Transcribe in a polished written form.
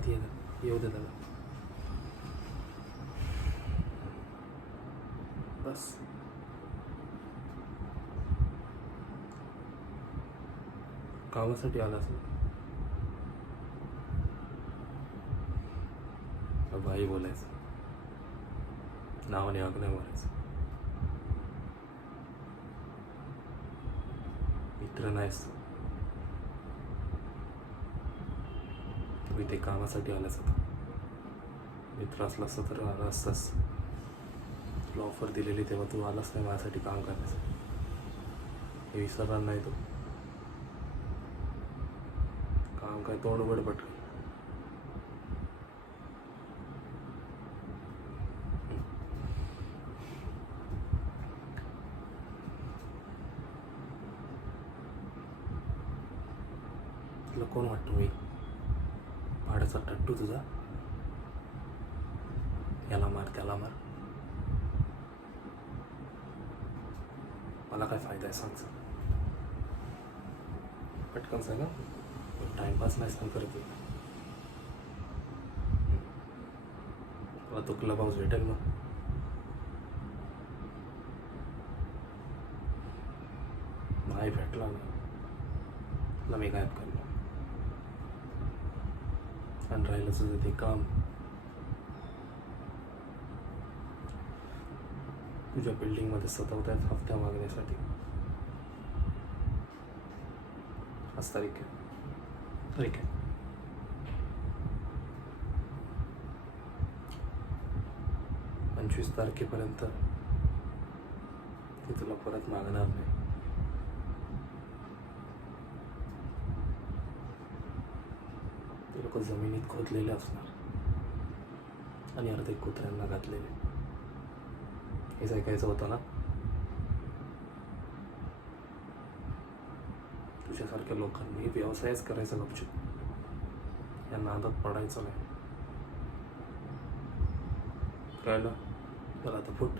आत येऊ दे त्याला. बस कामासाठी आला असेल. भाई बोलायचं, नावाने आग नाही मारायचं. मित्र नाहीस तू इथे कामासाठी आलास. आता मित्र असला असता तर आला असतास. तुला ऑफर दिलेली तेव्हा तू आलास नाही माझ्यासाठी काम करण्याचं. हे विसरणार नाही तू. काम काय तोंड उघड पटकन. तुला कोण वाटतं मी? भाड्याचा टट्टू तुझा? याला मार त्याला मार. मला काय फायदा आहे सांग. पटकन सांगा. टाइमपास नाही सांग करत. तुला तो क्लब हाऊस भेटेल मग. नाही भेटला ना तुला मी गायब करणार. आणि राहिलं तुझं ते काम, तुझ्या बिल्डिंगमध्ये सतवतायत हफ्त्या मागण्यासाठी. आज तारीख आहे. 25 तारखेपर्यंत ते तुला परत मागणार नाही. ते लोक जमिनीत खोदलेले असणार आणि अर्धे कुत्र्यांना घातलेले. हेच ऐकायचं होतं ना. तुझ्यासारख्या लोकांनी व्यवसायच करायचा गपचूप. या नादात पडायचं नाही. कळलं? तर आता फुट.